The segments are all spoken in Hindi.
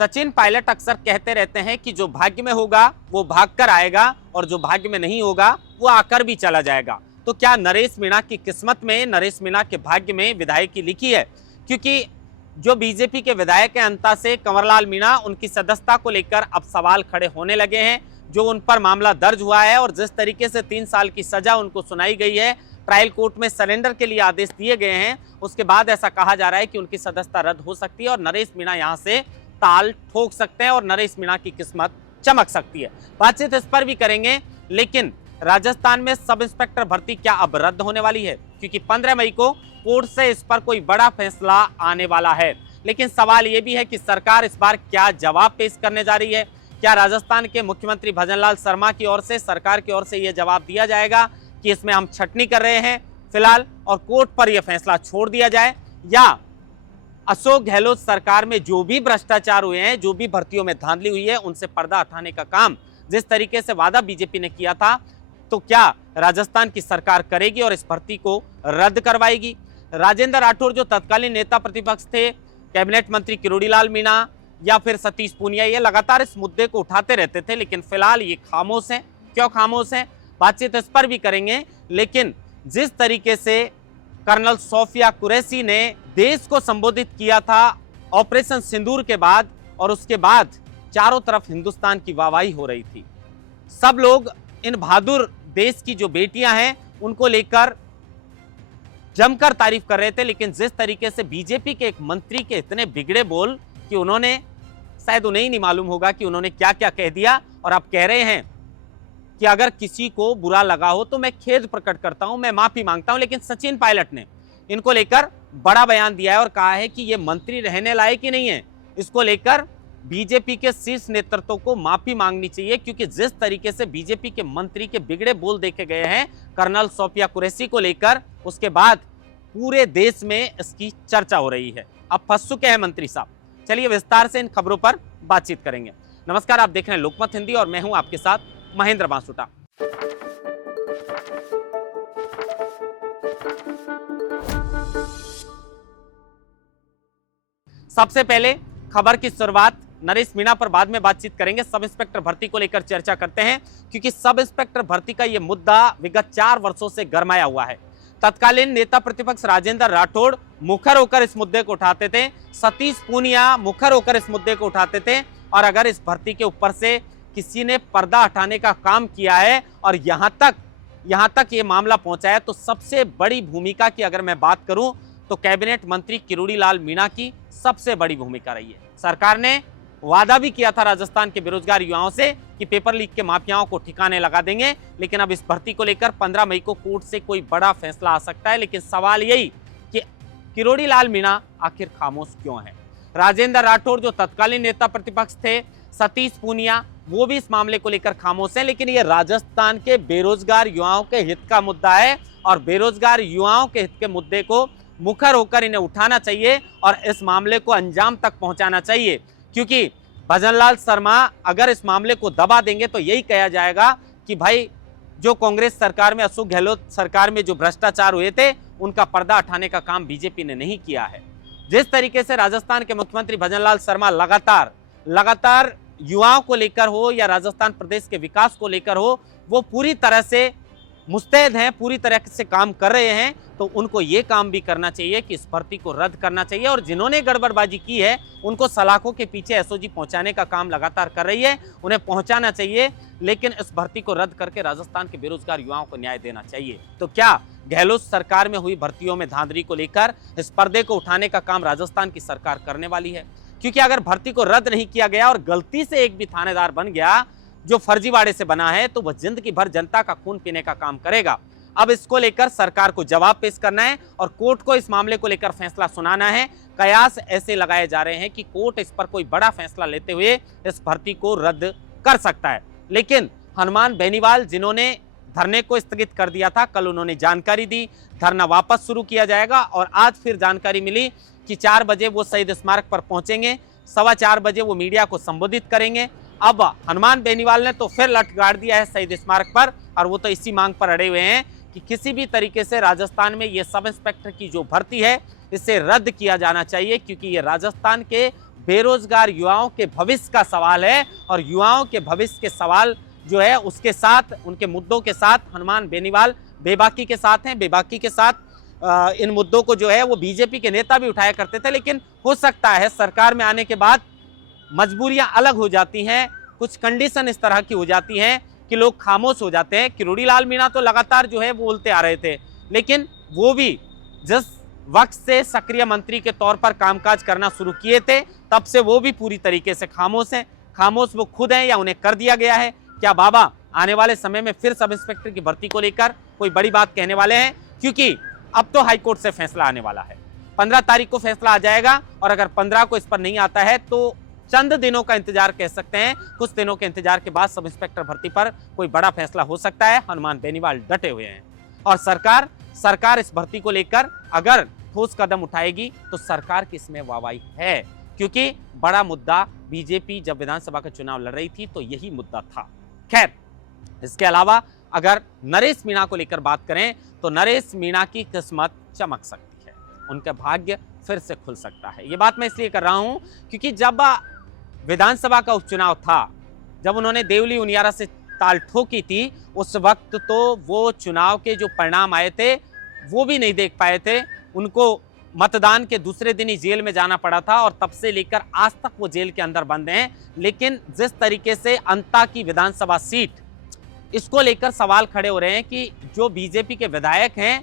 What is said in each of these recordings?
सचिन पायलट अक्सर कहते रहते हैं कि जो भाग्य में होगा वो भाग कर आएगा और जो भाग्य में नहीं होगा वो आकर भी चला जाएगा। तो क्या नरेश मीणा की किस्मत में, नरेश मीणा के भाग्य में विधायकी लिखी है? क्योंकि जो बीजेपी के विधायक हैं अंता से कंवरलाल मीणा, उनकी सदस्यता को लेकर अब सवाल खड़े होने लगे हैं। जो उन पर मामला दर्ज हुआ है और जिस तरीके से 3 साल की सजा उनको सुनाई गई है, ट्रायल कोर्ट में सरेंडर के लिए आदेश दिए गए हैं, उसके बाद ऐसा कहा जा रहा है कि उनकी सदस्यता रद्द हो सकती है और नरेश मीणा यहां से ताल ठोक सकते हैं और नरेश मीणा की किस्मत चमक सकती है। बातचीत इस पर भी करेंगे, लेकिन राजस्थान में सब इंस्पेक्टर भर्ती क्या अब रद्द होने वाली है? क्योंकि 15 मई को कोर्ट से इस पर कोई बड़ा फैसला आने वाला है। लेकिन सवाल यह भी है कि सरकार इस बार क्या जवाब पेश करने जा रही है? क्या राजस्थान के मुख्यमंत्री भजनलाल शर्मा की ओर से, सरकार की ओर से यह जवाब दिया जाएगा कि इसमें हम छटनी कर रहे हैं फिलहाल और कोर्ट पर यह फैसला छोड़ दिया जाए, या अशोक गहलोत सरकार में जो भी भ्रष्टाचार हुए हैं, जो भी भर्तियों में धांधली हुई है, उनसे पर्दा हटाने का काम जिस तरीके से वादा बीजेपी ने किया था, तो क्या राजस्थान की सरकार करेगी और इस भर्ती को रद्द करवाएगी? राजेंद्र राठौर जो तत्कालीन नेता प्रतिपक्ष थे, कैबिनेट मंत्री किरोड़ीलाल मीणा या फिर सतीश पूनिया, ये लगातार इस मुद्दे को उठाते रहते थे, लेकिन फिलहाल ये खामोश हैं। क्यों खामोश हैं? बातचीत इस पर भी करेंगे। लेकिन जिस तरीके से कर्नल सोफिया कुरैशी ने देश को संबोधित किया था ऑपरेशन सिंदूर के बाद, और उसके बाद चारों तरफ हिंदुस्तान की वाहवाही हो रही थी, सब लोग इन बहादुर देश की जो बेटियां हैं उनको लेकर जमकर तारीफ कर रहे थे, लेकिन जिस तरीके से बीजेपी के एक मंत्री के इतने बिगड़े बोल कि उन्होंने, शायद उन्हें ही नहीं मालूम होगा कि उन्होंने क्या क्या कह दिया, और अब कह रहे हैं कि अगर किसी को बुरा लगा हो तो मैं खेद प्रकट करता हूं, मैं माफी मांगता हूं। लेकिन सचिन पायलट ने इनको लेकर बड़ा बयान दिया है और कहा है कि ये मंत्री रहने लायक ही नहीं है। इसको लेकर बीजेपी के शीर्ष नेतृत्व को माफी मांगनी चाहिए, क्योंकि जिस तरीके से बीजेपी के मंत्री के बिगड़े बोल देखे गए हैं कर्नल सोफिया कुरैशी को लेकर, उसके बाद पूरे देश में इसकी चर्चा हो रही है। अब फंस चुके हैं मंत्री साहब। चलिए विस्तार से इन खबरों पर बातचीत करेंगे। नमस्कार, आप देख रहे हैं लोकमत हिंदी और मैं हूं आपके साथ महेंद्र बांसुटा। सबसे पहले खबर की शुरुआत, नरेश मीणा पर बाद में बातचीत करेंगे, सब इंस्पेक्टर भर्ती को लेकर चर्चा करते हैं, क्योंकि सब इंस्पेक्टर भर्ती का यह मुद्दा विगत 4 वर्षों से गरमाया हुआ है। तत्कालीन नेता प्रतिपक्ष राजेंद्र राठौड़ मुखर होकर इस मुद्दे को उठाते थे, सतीश पूनिया मुखर होकर इस मुद्दे को उठाते थे, और अगर इस भर्ती के ऊपर से किसी ने पर्दा हटाने का काम किया है और यहां तक ये मामला पहुंचा है, तो सबसे बड़ी भूमिका की अगर मैं बात करूं तो कैबिनेट मंत्री किरोड़ीलाल मीणा की सबसे बड़ी भूमिका रही है। सरकार ने वादा भी किया था राजस्थान के बेरोजगार युवाओं से कि पेपर लीक के माफियाओं को ठिकाने लगा देंगे, लेकिन अब इस भर्ती को लेकर 15 मई को कोर्ट से कोई बड़ा फैसला आ सकता है। लेकिन सवाल यही कि किरोड़ीलाल मीणा आखिर खामोश क्यों है? राजेंद्र राठौड़ जो तत्कालीन नेता प्रतिपक्ष थे, सतीश पूनिया वो भी इस मामले को लेकर खामोश है, लेकिन ये राजस्थान के बेरोजगार युवाओं के हित का मुद्दा है और बेरोजगार युवाओं के हित के मुद्दे को मुखर होकर इन्हें उठाना चाहिए और इस मामले को अंजाम तक पहुंचाना चाहिए। क्योंकि भजनलाल शर्मा अगर इस मामले को दबा देंगे तो यही कहा जाएगा कि भाई जो कांग्रेस सरकार में, अशोक गहलोत सरकार में जो भ्रष्टाचार हुए थे, उनका पर्दा हटाने का काम बीजेपी ने नहीं किया है। जिस तरीके से राजस्थान के मुख्यमंत्री भजनलाल शर्मा लगातार युवाओं को लेकर हो या राजस्थान प्रदेश के विकास को लेकर हो, वो पूरी तरह से मुस्तैद हैं, पूरी तरह से काम कर रहे हैं, तो उनको ये काम भी करना चाहिए कि इस भर्ती को रद्द करना चाहिए, और जिन्होंने गड़बड़बाजी की है उनको सलाखों के पीछे एसओजी पहुंचाने का काम लगातार कर रही है, उन्हें पहुंचाना चाहिए, लेकिन इस भर्ती को रद्द करके राजस्थान के बेरोजगार युवाओं को न्याय देना चाहिए। तो क्या गहलोत सरकार में हुई भर्तियों में धांधली को लेकर इस पर्दे को उठाने का काम राजस्थान की सरकार करने वाली है? क्योंकि अगर भर्ती को रद्द नहीं किया गया और गलती से एक भी थानेदार बन गया जो फर्जीवाड़े से बना है, तो वह जिंदगी भर जनता का खून पीने का काम करेगा। अब इसको लेकर सरकार को जवाब पेश करना है और कोर्ट को इस मामले को लेकर फैसला सुनाना है। कयास ऐसे लगाए जा रहे हैं कि कोर्ट इस पर कोई बड़ा फैसला लेते हुए इस भर्ती को रद्द कर सकता है। लेकिन हनुमान बेनीवाल जिन्होंने धरने को स्थगित कर दिया था, कल उन्होंने जानकारी दी धरना वापस शुरू किया जाएगा, और आज फिर जानकारी मिली कि 4 बजे वो शहीद स्मारक पर पहुंचेंगे, 4:15 बजे वो मीडिया को संबोधित करेंगे। अब हनुमान बेनीवाल ने तो फिर लठ गाड़ दिया है शहीद स्मारक पर, और वो तो इसी मांग पर अड़े हुए हैं कि किसी भी तरीके से राजस्थान में ये सब इंस्पेक्टर की जो भर्ती है इसे रद्द किया जाना चाहिए, क्योंकि ये राजस्थान के बेरोजगार युवाओं के भविष्य का सवाल है और युवाओं के भविष्य के सवाल जो है उसके साथ, उनके मुद्दों के साथ हनुमान बेनीवाल बेबाकी के साथ हैं। बेबाकी के साथ इन मुद्दों को जो है वो बीजेपी के नेता भी उठाया करते थे, लेकिन हो सकता है सरकार में आने के बाद मजबूरियां अलग हो जाती हैं, कुछ कंडीशन इस तरह की हो जाती हैं कि लोग खामोश हो जाते हैं। किरोड़ीलाल मीणा तो लगातार जो है बोलते आ रहे थे, लेकिन वो भी जिस वक्त से सक्रिय मंत्री के तौर पर कामकाज करना शुरू किए थे तब से वो भी पूरी तरीके से खामोश हैं। खामोश वो खुद हैं या उन्हें कर दिया गया है? क्या बाबा आने वाले समय में फिर सब इंस्पेक्टर की भर्ती को लेकर कोई बड़ी बात कहने वाले हैं? क्योंकि अब तो हाईकोर्ट से फैसला आने वाला है, 15 तारीख को फैसला आ जाएगा और अगर 15 को इस पर नहीं आता है तो चंद दिनों का इंतजार कह सकते हैं। कुछ दिनों के इंतजार के बाद सब इंस्पेक्टर भर्ती पर कोई बड़ा फैसला हो सकता है। हनुमान बेनीवाल डटे हुए हैं और सरकार इस भर्ती को लेकर अगर ठोस कदम उठाएगी तो सरकार की इसमें वाहवाही है, क्योंकि बड़ा मुद्दा बीजेपी जब विधानसभा का चुनाव लड़ रही थी तो यही मुद्दा था। खैर, इसके अलावा अगर नरेश मीणा को लेकर बात करें तो नरेश मीणा की किस्मत चमक सकती है, उनका भाग्य फिर से खुल सकता है। ये बात मैं इसलिए कर रहा हूं क्योंकि जब विधानसभा का उपचुनाव था, जब उन्होंने देवली उनियारा से ताल ठोकी थी, उस वक्त तो वो चुनाव के जो परिणाम आए थे वो भी नहीं देख पाए थे। उनको मतदान के दूसरे दिन ही जेल में जाना पड़ा था और तब से लेकर आज तक वो जेल के अंदर बंद हैं। लेकिन जिस तरीके से अंता की विधानसभा सीट, इसको लेकर सवाल खड़े हो रहे हैं कि जो बीजेपी के विधायक हैं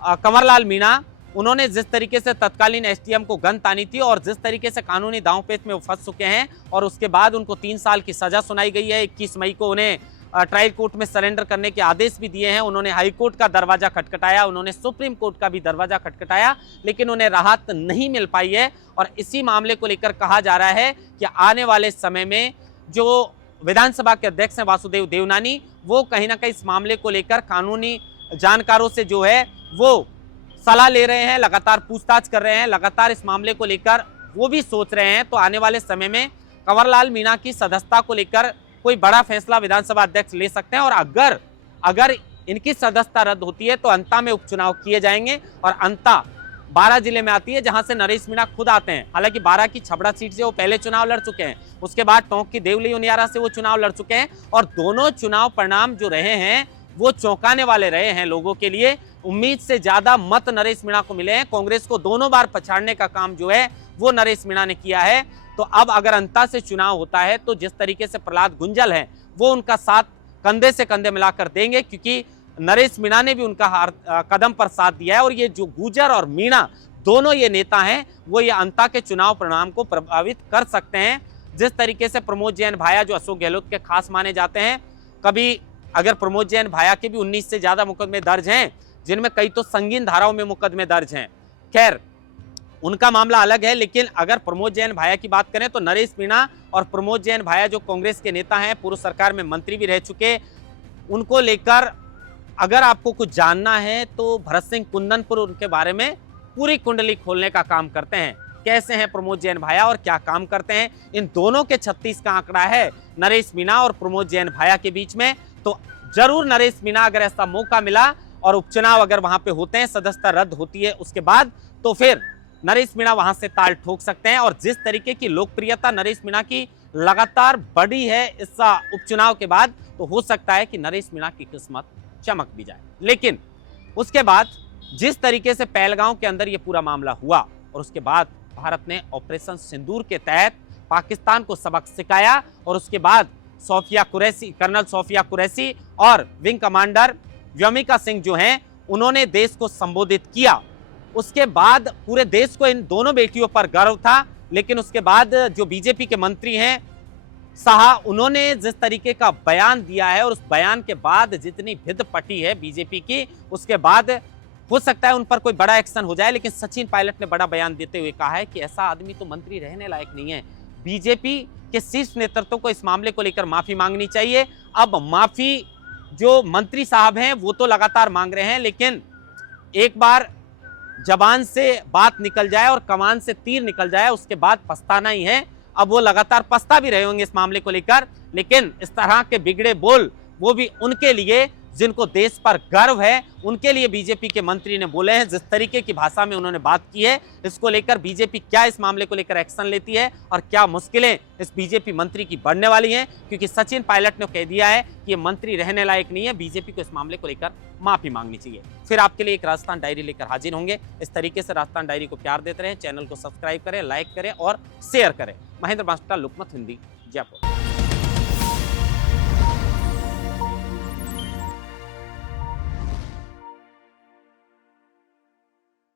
कंवरलाल मीणा, उन्होंने जिस तरीके से तत्कालीन एसडीएम को गन तानी थी और जिस तरीके से कानूनी दांवपेच में वो फंस चुके हैं और उसके बाद उनको 3 साल की सजा सुनाई गई है। 21 मई को उन्हें ट्रायल कोर्ट में सरेंडर करने के आदेश भी दिए हैं। उन्होंने हाई कोर्ट का दरवाजा खटखटाया, उन्होंने सुप्रीम कोर्ट का भी दरवाजा खटखटाया, लेकिन उन्हें राहत नहीं मिल पाई है। और इसी मामले को लेकर कहा जा रहा है कि आने वाले समय में जो विधानसभा के अध्यक्ष हैं वासुदेव देवनानी, वो कहीं ना कहीं इस मामले को लेकर कानूनी जानकारों से जो है वो सलाह ले रहे हैं, लगातार पूछताछ कर रहे हैं, लगातार इस मामले को लेकर वो भी सोच रहे हैं। तो आने वाले समय में कंवरलाल मीणा की सदस्यता को लेकर कोई बड़ा फैसला विधानसभा अध्यक्ष ले सकते हैं और अगर इनकी सदस्यता रद्द होती है तो अंता में उपचुनाव किए जाएंगे और अंता 12 जिले में आती है जहां से नरेश मीणा खुद आते हैं। हालांकि 12 की छबड़ा सीट से वो पहले चुनाव लड़ चुके हैं, उसके बाद टोंक की देवली उनियारा से वो चुनाव लड़ चुके हैं और दोनों चुनाव परिणाम जो रहे हैं वो चौंकाने वाले रहे हैं लोगों के लिए। उम्मीद से ज्यादा मत नरेश मीणा को मिले हैं। कांग्रेस को दोनों बार पछाड़ने का काम जो है वो नरेश मीणा ने किया है। तो अब अगर अंता से चुनाव होता है तो जिस तरीके से प्रहलाद गुंजल है वो उनका साथ कंधे से कंधे मिलाकर देंगे, क्योंकि नरेश मीणा ने भी उनका कदम पर साथ दिया है। और ये जो गुर्जर और मीणा दोनों ये नेता हैं वो ये अंता के चुनाव परिणाम को प्रभावित कर सकते हैं। जिस तरीके से प्रमोद जैन भाया जो अशोक गहलोत के खास माने जाते हैं, कभी अगर प्रमोद जैन भाया के भी 19 से ज्यादा मुकदमे दर्ज हैं, जिनमें कई तो संगीन धाराओं में मुकदमे दर्ज हैं। खैर, उनका मामला अलग है, लेकिन अगर प्रमोद जैन भाया की बात करें तो नरेश मीणा और प्रमोद जैन भाया जो कांग्रेस के नेता हैं, पूर्व सरकार में मंत्री भी रह चुके, उनको लेकर अगर आपको कुछ जानना है तो भरत सिंह कुंदनपुर उनके बारे में पूरी कुंडली खोलने का काम करते हैं। कैसे हैं प्रमोद जैन भाया और क्या काम करते हैं, इन दोनों के 36 का आंकड़ा है नरेश मीणा और प्रमोद जैन भाया के बीच में। तो जरूर नरेश मीणा अगर ऐसा मौका मिला और उपचुनाव अगर वहां पे होते हैं, सदस्यता रद्द होती है उसके बाद, तो फिर नरेश मीणा वहां से ताल ठोक सकते हैं। और जिस तरीके की लोकप्रियता नरेश मीणा की लगातार बढ़ी है इस उपचुनाव के बाद, तो हो सकता है कि नरेश मीणा की किस्मत चमक भी जाए। लेकिन उसके बाद जिस तरीके से पहलगांव के अंदर यह पूरा मामला हुआ और उसके बाद भारत ने ऑपरेशन सिंदूर के तहत पाकिस्तान को सबक सिखाया और उसके बाद कर्नल सोफिया कुरैशी और विंग कमांडर व्योमिका सिंह जो हैं उन्होंने देश को संबोधित किया। उसके बाद पूरे देश को इन दोनों बेटियों पर गर्व था। लेकिन उसके बाद जो बीजेपी के मंत्री हैं साहा, उन्होंने जिस तरीके का बयान दिया है और उस बयान के बाद जितनी भिद पटी है बीजेपी की, उसके बाद हो सकता है उन पर कोई बड़ा एक्शन हो जाए। लेकिन सचिन पायलट ने बड़ा बयान देते हुए कहा है कि ऐसा आदमी तो मंत्री रहने लायक नहीं है। बीजेपी के शीर्ष नेतृत्व को इस मामले को लेकर माफी मांगनी चाहिए। अब माफी जो मंत्री साहब हैं वो तो लगातार मांग रहे हैं, लेकिन एक बार जबान से बात निकल जाए और कमान से तीर निकल जाए उसके बाद पछताना ही है। अब वो लगातार पछता भी रहे होंगे इस मामले को लेकर, लेकिन इस तरह के बिगड़े बोल वो भी उनके लिए जिनको देश पर गर्व है, उनके लिए बीजेपी के मंत्री ने बोले हैं। जिस तरीके की भाषा में उन्होंने बात की है, इसको लेकर बीजेपी क्या इस मामले को लेकर एक्शन लेती है और क्या मुश्किलें इस बीजेपी मंत्री की बढ़ने वाली हैं, क्योंकि सचिन पायलट ने कह दिया है कि ये मंत्री रहने लायक नहीं है। बीजेपी को इस मामले को लेकर माफी मांगनी चाहिए। फिर आपके लिए एक राजस्थान डायरी लेकर हाजिर होंगे। इस तरीके से राजस्थान डायरी को प्यार देते रहें, चैनल को सब्सक्राइब करें, लाइक करें और शेयर करें। महेंद्र बांसटा, लोकमत हिंदी, जयपुर।